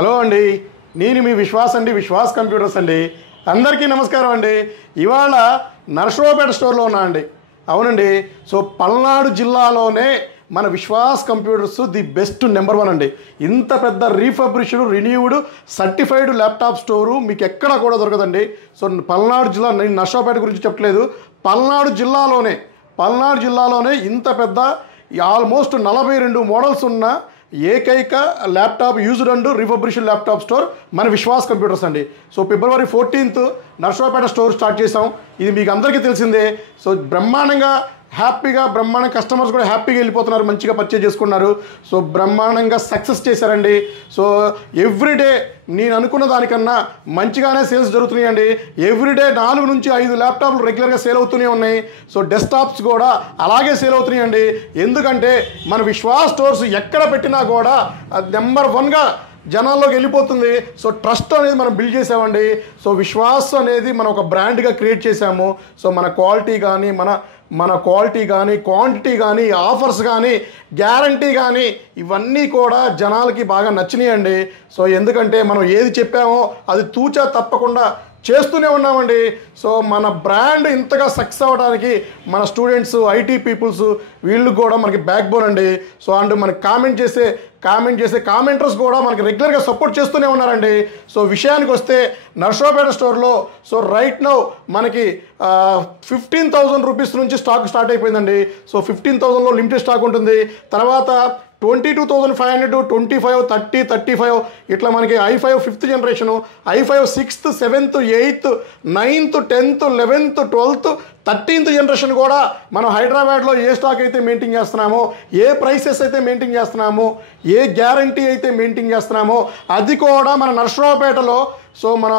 Hello అండి, నేను మీ విశ్వాస్ అండి, విశ్వాస్ కంప్యూటర్స్ అండి. అందరికీ నమస్కారం అండి. ఇవాళ నరసరావుపేట స్టోర్లో ఉన్నా అండి. అవునండి, సో పల్నాడు జిల్లాలోనే మన Vishwas computers the best number 1 అండి. ఇంత పెద్ద రీఫబ్రిష్డ్ రిన్యూవ్డ్ సర్టిఫైడ్ ల్యాప్టాప్ స్టోరు మీకు ఎక్కడా కూడా దొరకదండి. సో పల్నాడు జిల్లా, నేను నరసరావుపేట గురించి చెప్పట్లేదు, పల్నాడు జిల్లాలోనే ఇంత పెద్ద ఆల్మోస్ట్ 42 మోడల్స్ ఉన్న ఏకైక laptop used and refurbished laptop store మన విశ్వాస్ కంప్యూటర్స్ అండి. So February 14th Narasaraopet store start చేసాం. ఇది మీకు అందరికీ తెలిసిందే. సో బ్రహ్మాండంగా కస్టమర్స్ కూడా హ్యాపీగా వెళ్ళిపోతున్నారు, మంచిగా పర్చేజ్ చేసుకున్నారు. సో బ్రహ్మాండంగా సక్సెస్ చేశారండి. సో ఎవ్రీడే నేను అనుకున్న దానికన్నా మంచిగానే సేల్స్ జరుగుతున్నాయండి. ఎవ్రీడే 4 నుంచి 5 ల్యాప్టాప్లు రెగ్యులర్గా సేల్ అవుతూనే ఉన్నాయి. సో డెస్క్టాప్స్ కూడా అలాగే సేల్ అవుతున్నాయండి. ఎందుకంటే మన విశ్వాస్ స్టోర్స్ ఎక్కడ పెట్టినా కూడా నెంబర్ 1గా జనాల్లోకి వెళ్ళిపోతుంది. సో ట్రస్ట్ అనేది మనం బిల్డ్ చేసామండి. సో విశ్వాస్ అనేది మనం ఒక బ్రాండ్గా క్రియేట్ చేసాము. సో మన క్వాలిటీ కానీ క్వాంటిటీ కానీ ఆఫర్స్ కానీ గ్యారంటీ కానీ ఇవన్నీ కూడా జనాలకి బాగా నచ్చినాయండి. సో ఎందుకంటే మనం ఏది చెప్పామో అది తూచా తప్పకుండా చేస్తూనే ఉన్నామండి. సో మన బ్రాండ్ ఇంతగా సక్సెస్ అవ్వడానికి మన స్టూడెంట్స్, ఐటీ పీపుల్స్ వీళ్ళు కూడా మనకి బ్యాక్ బోన్ అండి. సో అండ్ మనకి కామెంట్ చేసే కామెంటర్స్ కూడా మనకి రెగ్యులర్గా సపోర్ట్ చేస్తూనే ఉన్నారండి. సో విషయానికి వస్తే నరసరావుపేట స్టోర్లో సో రైట్ నౌ మనకి 15,000 రూపీస్ నుంచి స్టాక్ స్టార్ట్ అయిపోయిందండి. సో 15,000లో లిమిటెడ్ స్టాక్ ఉంటుంది. తర్వాత 22,500, 25, 30, 35 ఇట్లా మనకి i5 5th generation, i5 6th, 7th, 8th, 9th, 10th, 11th, 12th, 13th generation కూడా మనం హైదరాబాద్లో ఏ స్టాక్ అయితే మెయింటైన్ చేస్తున్నామో, ఏ ప్రైసెస్ అయితే మెయింటైన్ చేస్తున్నామో, ఏ గ్యారంటీ అయితే మెయింటైన్ చేస్తున్నామో అది కూడా మన నరసరావుపేటలో సో మన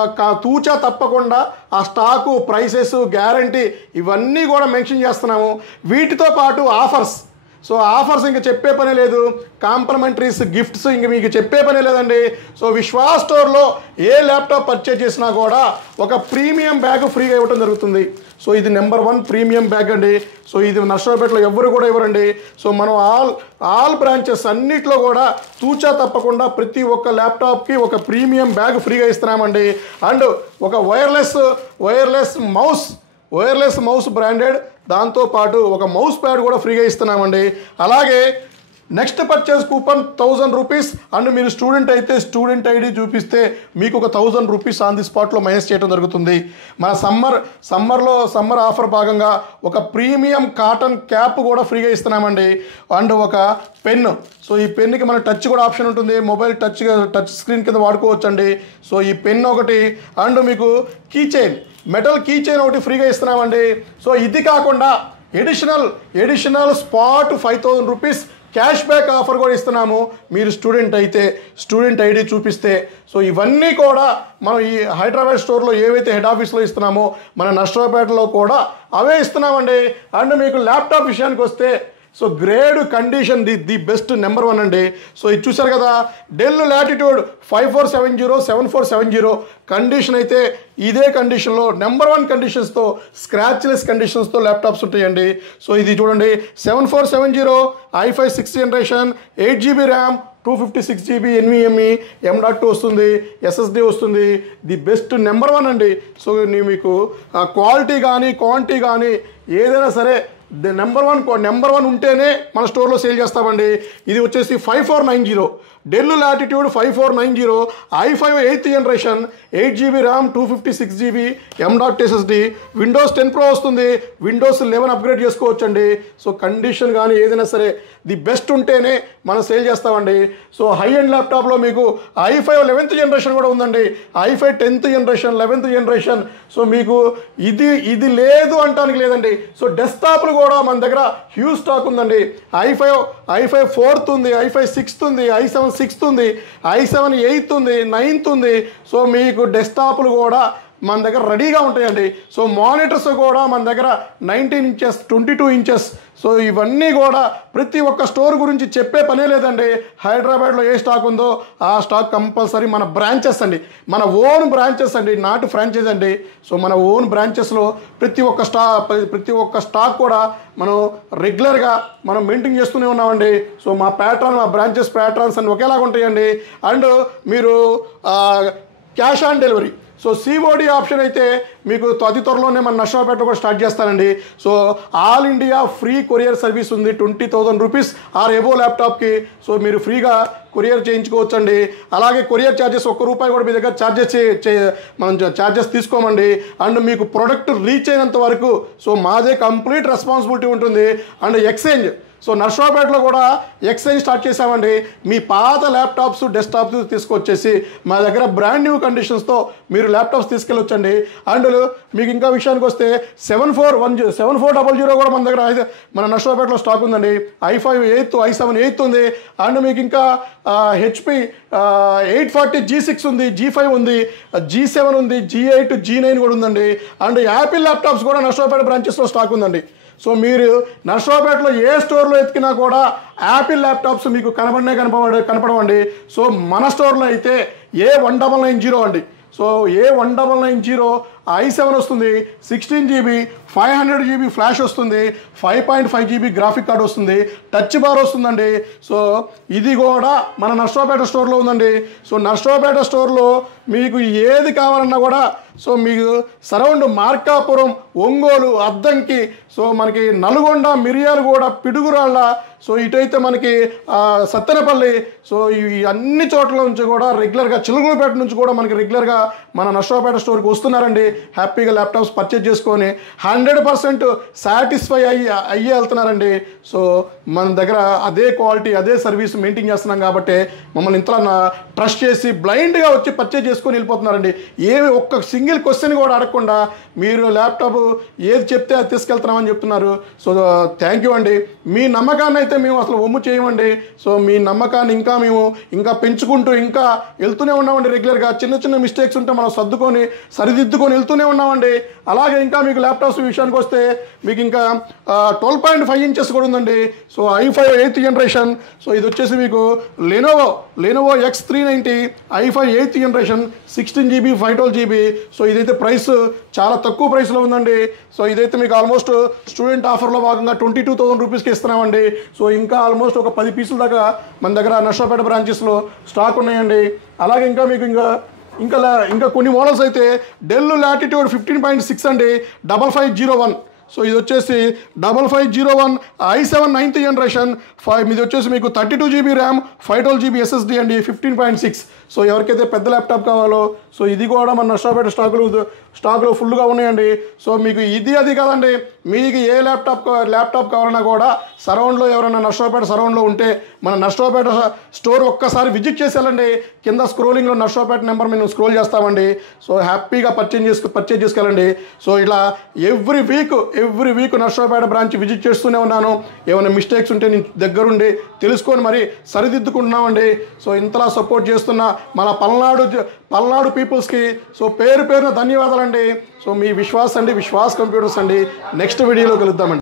తూచా తప్పకుండా ఆ స్టాకు, ప్రైసెస్, గ్యారంటీ ఇవన్నీ కూడా మెన్షన్ చేస్తున్నాము. వీటితో పాటు ఆఫర్స్. సో ఆఫర్స్ ఇంకా చెప్పే పనే లేదు, కాంప్లిమెంటరీస్, గిఫ్ట్స్ ఇంక మీకు చెప్పే పనే లేదండి. సో విశ్వాస్ స్టోర్లో ఏ ల్యాప్టాప్ పర్చేజ్ చేసినా కూడా ఒక ప్రీమియం బ్యాగ్ ఫ్రీగా ఇవ్వడం జరుగుతుంది. సో ఇది నెంబర్ 1 ప్రీమియం బ్యాగ్ అండి. సో ఇది నరసరావుపేటలో ఎవరు కూడా ఇవ్వరండి. సో మనం ఆల్ బ్రాంచెస్ అన్నిట్లో కూడా తూచా తప్పకుండా ప్రతి ఒక్క ల్యాప్టాప్కి ఒక ప్రీమియం బ్యాగ్ ఫ్రీగా ఇస్తున్నామండి. అండ్ ఒక వైర్లెస్ మౌస్ బ్రాండెడ్, దాంతోపాటు ఒక మౌస్ ప్యాడ్ కూడా ఫ్రీగా ఇస్తున్నామండి. అలాగే next purchase coupon 1000 rupees. And మీరు స్టూడెంట్ అయితే స్టూడెంట్ ఐడి చూపిస్తే మీకు ఒక 1000 రూపీస్ ఆన్ ది స్పాట్లో మైనస్ చేయడం జరుగుతుంది. మన సమ్మర్ ఆఫర్ భాగంగా ఒక ప్రీమియం కాటన్ క్యాప్ కూడా ఫ్రీగా ఇస్తున్నామండి. అండ్ ఒక పెన్. సో ఈ పెన్కి మన టచ్ కూడా ఆప్షన్ ఉంటుంది, మొబైల్ టచ్ స్క్రీన్ కింద వాడుకోవచ్చు అండి. సో ఈ పెన్ ఒకటి, అండ్ మీకు మెటల్ కీ చైన్ ఒకటి ఫ్రీగా ఇస్తున్నామండి. సో ఇది కాకుండా additional spot 5,000 rupees cash back offer కూడా ఇస్తున్నాము మీరు స్టూడెంట్ అయితే స్టూడెంట్ ఐడి చూపిస్తే. సో ఇవన్నీ కూడా మనం ఈ హైదరాబాద్ స్టోర్లో ఏవైతే హెడ్ ఆఫీస్లో ఇస్తున్నామో మన నరసరావుపేటలో కూడా అవే ఇస్తున్నామండి. అండ్ మీకు ల్యాప్టాప్ విషయానికి వస్తే so grade condition the best number 1 అండి. సో ఇది చూసారు కదా, డెల్ లాటిట్యూడ్ 5470, 7470 కండిషన్ అయితే ఇదే కండిషన్లో నెంబర్ 1 కండిషన్స్తో, స్క్రాచ్లెస్ కండిషన్స్తో ల్యాప్టాప్స్ ఉంటాయండి. సో ఇది చూడండి, 7470 i5 6th generation, 8GB RAM, 256GB NVMe, M.2 వస్తుంది, SSD వస్తుంది. ది బెస్ట్ నెంబర్ 1 అండి. సో మీకు క్వాలిటీ కానీ క్వాంటిటీ కానీ ఏదైనా సరే నెంబర్ 1 ఉంటేనే మన స్టోర్లో సేల్ చేస్తామండి. ఇది వచ్చేసి 5490 del latitude 5490 i5 8th generation, 8GB RAM, 256GB M.2 SSD, Windows 10 Pro వస్తుంది, విండోస్ 11 అప్గ్రేడ్ చేసుకోవచ్చండి. సో కండిషన్ కానీ ఏదైనా సరే ది బెస్ట్ ఉంటేనే మనం సేల్ చేస్తామండి. సో హై ఎండ్ ల్యాప్టాప్లో మీకు i5 11th జనరేషన్ కూడా ఉందండి, i5 10th generation, 11th generation. So మీకు ఇది లేదు అంటానికి లేదండి. సో డెస్క్టాప్లు కూడా మన దగ్గర హ్యూజ్ స్టాక్ ఉందండి. i5 4th ఉంది, i5 6th ఉంది, i7 6th ఉంది, i7 8th ఉంది, 9th ఉంది. సో మీకు డెస్క్టాప్లు కూడా మన దగ్గర రెడీగా ఉంటాయండి. సో మానిటర్స్ కూడా మన దగ్గర 19 inches, 22 inches. సో ఇవన్నీ కూడా ప్రతి ఒక్క స్టోర్ గురించి చెప్పే పనే లేదండి. హైదరాబాద్లో ఏ స్టాక్ ఉందో ఆ స్టాక్ కంపల్సరీ మన బ్రాంచెస్ అండి, మన ఓన్ బ్రాంచెస్ అండి, నాట్ ఫ్రాంచైజ్ అండి. సో మన ఓన్ బ్రాంచెస్లో ప్రతి ఒక్క స్టాక్ కూడా మనం రెగ్యులర్గా మనం మెయింటైన్ చేస్తూనే ఉన్నామండి. సో మా బ్రాంచెస్ ప్యాట్రన్స్ అన్ని ఒకేలాగా ఉంటాయండి. అండ్ మీరు cash on delivery, so COD option అయితే మీకు అతి త్వరలోనే మన నర్సరావుపేటలో కూడా స్టార్ట్ చేస్తానండి. So all India free courier service ఉంది. 20,000 రూపీస్ ఆర్ ఎబో ల్యాప్టాప్కి సో మీరు ఫ్రీగా కొరియర్ చేయించుకోవచ్చండి. అలాగే కొరియర్ ఛార్జెస్ ₹1 కూడా మీ దగ్గర మనం ఛార్జెస్ తీసుకోమండి. అండ్ మీకు ప్రోడక్ట్ రీచ్ అయినంత వరకు సో మాదే కంప్లీట్ రెస్పాన్సిబిలిటీ ఉంటుంది. అండ్ ఎక్స్చేంజ్, సో నర్సరావుపేటలో కూడా ఎక్స్చేంజ్ స్టార్ట్ చేసామండి. మీ పాత ల్యాప్టాప్స్ డెస్క్టాప్స్ తీసుకొచ్చేసి మా దగ్గర బ్రాండ్ న్యూ కండిషన్స్తో మీరు ల్యాప్టాప్స్ తీసుకెళ్ళొచ్చండి. అండ్ మీకు ఇంకా విషయానికి వస్తే 7400 కూడా మన దగ్గర మన నర్సరావుపేటలో స్టాక్ ఉందండి. i5 8th, i7 8th ఉంది. అండ్ మీకు ఇంకా HP 840 G6 ఉంది, G5 ఉంది, G7 ఉంది, G8 G9 కూడా ఉందండి. అండ్ యాపిల్ ల్యాప్టాప్స్ కూడా నర్సరావుపేట బ్రాంచెస్లో స్టాక్ ఉందండి. సో మీరు నర్సరావుపేటలో ఏ స్టోర్లో ఎత్తికినా కూడా యాపిల్ ల్యాప్టాప్స్ మీకు కనపడవండి. సో మన స్టోర్లో అయితే A1990 అండి. సో A1990 i7 వస్తుంది, 16 GB 500 GB ఫ్లాష్ వస్తుంది, 5.5 GB గ్రాఫిక్ కార్డ్ వస్తుంది, టచ్ బార్ వస్తుందండి. సో ఇది కూడా మన నర్సరావుపేట స్టోర్లో ఉందండి. సో నర్సరావుపేట స్టోర్లో మీకు ఏది కావాలన్నా కూడా సో మీకు సరౌండ్ మార్కాపురం, ఒంగోలు, అద్దంకి, సో మనకి నల్గొండ, మిర్యాలగూడ, పిడుగురాళ్ళ, సో ఇటైతే మనకి సత్తెనపల్లి, సో ఈ అన్ని చోట్ల నుంచి కూడా రెగ్యులర్గా చిలుగులపేట నుంచి కూడా మనకి రెగ్యులర్గా మన నర్సరావుపేట స్టోర్కి వస్తున్నారండి. హ్యాపీగా ల్యాప్టాప్స్ పర్చేజ్ చేసుకొని 100% సాటిస్ఫై అయ్యే వెళ్తున్నారండి. సో మన దగ్గర అదే క్వాలిటీ, అదే సర్వీస్ మెయింటైన్ చేస్తున్నాం కాబట్టి మమ్మల్ని ఇంతలా ట్రస్ట్ చేసి బ్లైండ్గా వచ్చి పర్చేజ్ చేసుకొని వెళ్ళిపోతున్నారండి. ఒక్క సింగిల్ క్వశ్చన్ కూడా అడగకుండా మీరు ల్యాప్టాప్ ఏది చెప్తే అది తీసుకెళ్తున్నామని చెప్తున్నారు. సో థ్యాంక్ యూ అండి. మీ నమ్మకాన్ని అయితే మేము అసలు ఒమ్ము చేయమండి. సో మీ నమ్మకాన్ని ఇంకా పెంచుకుంటూ ఇంకా వెళ్తూనే ఉన్నామండి. రెగ్యులర్గా చిన్న మిస్టేక్స్ ఉంటే మనం సరిదిద్దుకొని వెళ్తూనే ఉన్నామండి. అలాగే ఇంకా మీకు ల్యాప్టాప్స్ విషయానికి వస్తే మీకు ఇంకా 12.5 ఇంచెస్ కూడా ఉందండి. So i5 8th generation, so ఇది వచ్చేసి మీకు Lenovo X390 i5 8th generation 16 GB 512 GB. So ఇదైతే ప్రైస్ చాలా తక్కువ ప్రైస్లో ఉందండి. సో ఇదైతే మీకు ఆల్మోస్ట్ స్టూడెంట్ ఆఫర్లో భాగంగా 22,000 రూపీస్కి ఇస్తున్నామండి. సో ఇంకా ఆల్మోస్ట్ ఒక 10 పీసుల దాకా మన దగ్గర నర్సరావుపేట బ్రాంచెస్లో స్టాక్ ఉన్నాయండి. అలాగే ఇంకా కొన్ని మోడల్స్ అయితే డెల్ లాటిట్యూడ్ 15.6 అండి, 5501. సో ఇది వచ్చేసి 5501 i7 9th జనరేషన్ ఇది వచ్చేసి మీకు 32 GB ర్యామ్ 512 GB SSD అండి, 15.6. సో ఎవరికైతే పెద్ద ల్యాప్టాప్ కావాలో సో ఇది కూడా మన నర్సరావుపేట స్టాక్లో ఫుల్గా ఉన్నాయండి. సో మీకు అది కాదండి, మీకు ఏ ల్యాప్టాప్ కావాలన్నా కూడా సరౌండ్లో ఎవరైనా నర్సరావుపేట సరౌండ్లో ఉంటే మన నర్సరావుపేట స్టోర్ ఒక్కసారి విజిట్ చేసేయాలండి. కింద స్క్రోలింగ్లో నర్సరావుపేట నెంబర్ మేము స్క్రోల్ చేస్తామండి. సో హ్యాపీగా పర్చేజ్ చేసుకెళ్ళండి. సో ఇలా every week Narasaraopet branch visit చేస్తూనే ఉన్నాను. ఏమైనా మిస్టేక్స్ ఉంటే నేను దగ్గరుండి తెలుసుకొని మరి సరిదిద్దుకుంటున్నామండి. సో ఇంతలా సపోర్ట్ చేస్తున్న మన పల్నాడు పీపుల్స్కి సో పేరున ధన్యవాదాలండి. సో మీ విశ్వాస్ కంప్యూటర్స్ అండి. నెక్స్ట్ వీడియోలో కలుద్దామండి.